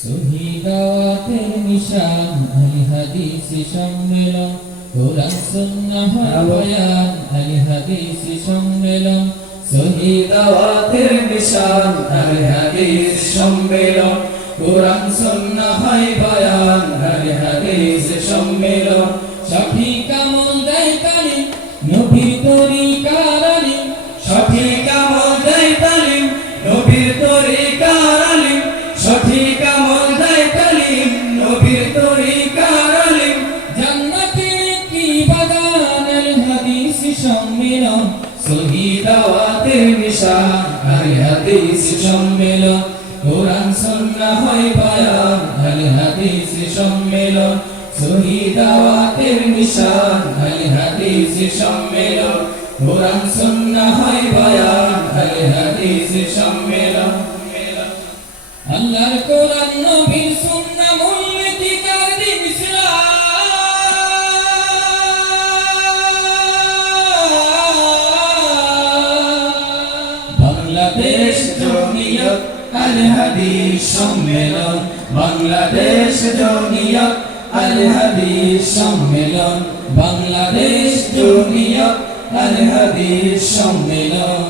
শহীদাওয়াতের নিশান আহলে হাদিস সম্মেলন কোরআন সুন্নাহ বয়ান আহলে হাদিস সম্মেলন শহীদাওয়াতের নিশান আহলে হাদিস সম্মেলন কোরআন সুন্নাহ বয়ান আহলে হাদিস সম্মেলন সঠিক আমল দেয় তালিম নবীর তরিকার আলিম সঠিক আমল দেয় তালিম নবীর তরিকার আলিম সঠিক আমল দেয় তালিম নবীর তরিকার আলিম জান্নাতের একটি বাগান আহলে হাদিস সম্মেলন শহীদাওয়াতের নিশান আহলে হাদিস সম্মেলন কোরআন সুন্নাহ বয়ান আহলে হাদিস সম্মেলন শহীদাওয়াতের নিশান আহলে হাদিস সম্মেলন কোরআন সুন্নাহ বয়ান আহলে হাদিস সম্মেলন আল্লাহর কোরআন নবীর সুন্নাহ মূলনীতিকার দ্বীন ইসলাম বাংলাদেশ জমিয়ত আহলে হাদিস সম্মেলন বাংলাদেশ জমিয়ত আহলে হাদিস সম্মেলন বাংলাদেশ জমিয়ত আহলে হাদিস সম্মেলন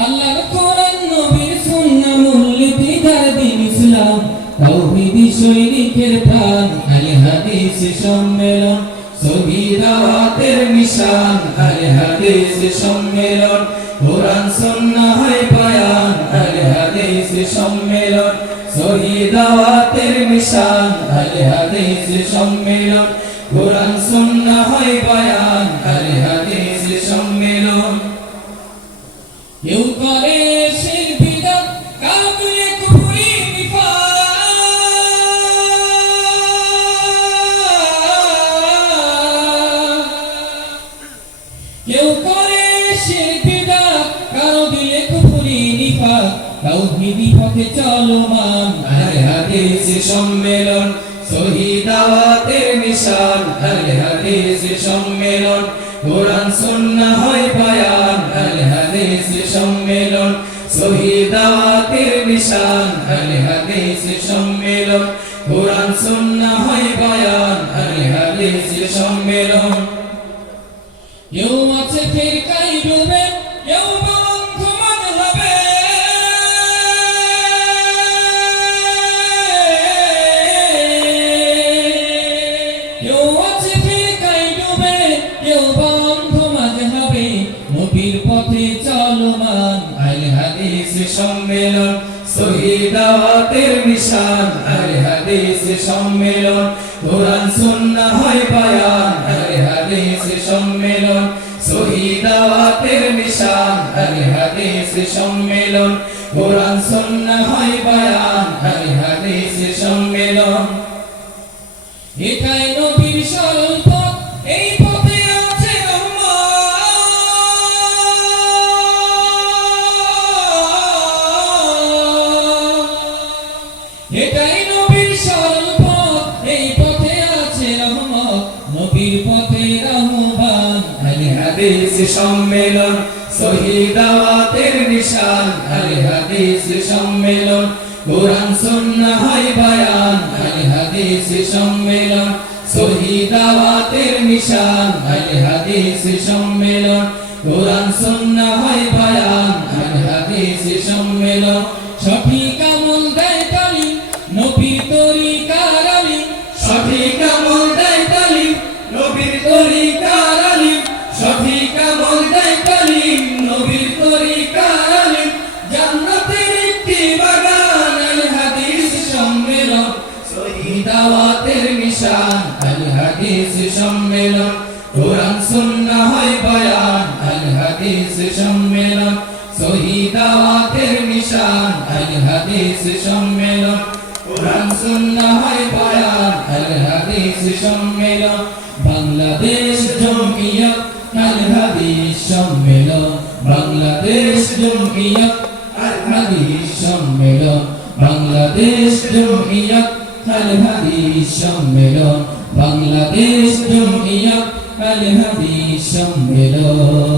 আল্লাহর কোরআন নবীর সুন্নাহ মূলনীতিকার দ্বীন ইসলাম তাওহীদি সৈনিকের প্রাণ আহলে হাদিস সম্মেলন শহীদাওয়াতের নিশান আহলে হাদিস সম্মেলন কোরআন সুন্নাহ বয়ান আহলে হাদিস সম্মেলন শহীদাওয়াতের নিশান আহলে হাদিস সম্মেলন কোরআন সুন্নাহ বয়ান আহলে হাদিস সম্মেলন কেউ করে শিরক বিদআত কাফিরে কুফরি নিফাক কেউ করে শিরক বিদআত কারো দিলে কুফরি নিফাক তাওহীদি পথে চলমান আহলে হাদিস সম্মেলন শহীদাওয়াতের নিশান আহলে হাদিস সম্মেলন কোরআন সুন্নাহ বয়ান আহলে হাদিস সম্মেলন শহীদাওয়াতের নিশান আহলে হাদিস সম্মেলন কোরআন সুন্নাহ বয়ান আহলে হাদিস সম্মেলন কেউ আছে ফিরকায় ডুবে কেউ বা অন্ধ মাযহাবে কেউ আছে ফিরকায় ডুবে কেউ বা অন্ধ মাযহাবে নবীর পথে চলমান আহলে হাদিস সম্মেলন শহীদাওয়াতের নিশান আহলে হাদিস সম্মেলন কোরআন সুন্নাহ বয়ান আহলে হাদিস সম্মেলন শহীদাওয়াতের নিশান আহলে হাদিস সম্মেলন কোরআন সুন্নাহ বয়ান আহলে হাদিস সম্মেলন এটাই নবীর সরল পথ এই পথে আছে রহমত এটাই নবীর সরল পথ এই পথে আছে রহমত নবীর পথে রহমান আহলে হাদিস সম্মেলন শহীদাওয়াতের নিশান আহলে হাদিস সম্মেলন কোরআন সুন্নাহ বয়ান আহলে হাদিস সম্মেলন শহীদাওয়াতের নিশান আহলে হাদিস সম্মেলন কোরআন সুন্নাহ বয়ান আহলে হাদিস সম্মেলন সঠিক আমল দেয় তালিম নবীর তরিকার আলিম সঠিক আমল দেয় তালিম নবীর তরিকার আলিম সঠিক আমল দেয় তালিম নবীর তরিকার আলিম জান্নাতের একটি বাগান আহলে হাদিস সম্মেলন শহীদাওয়াতের নিশান আহলে হাদিস সম্মেলন কোরআন সুন্নাহ বয়ান আহলে হাদিস সম্মেলন শহীদাওয়াতের নিশান আহলে হাদিস সম্মেলন কোরআন সুন্নাহ বয়ান আহলে হাদিস সম্মেলন বাংলাদেশ জমিয়ত আহলে হাদিস সম্মেলন বাংলাদেশ জমিয়ত আহলে হাদিস সম্মেলন বাংলাদেশ জমিয়ত আহলে হাদিস সম্মেলন বাংলাদেশ জমিয়ত আহলে হাদিস সম্মেলন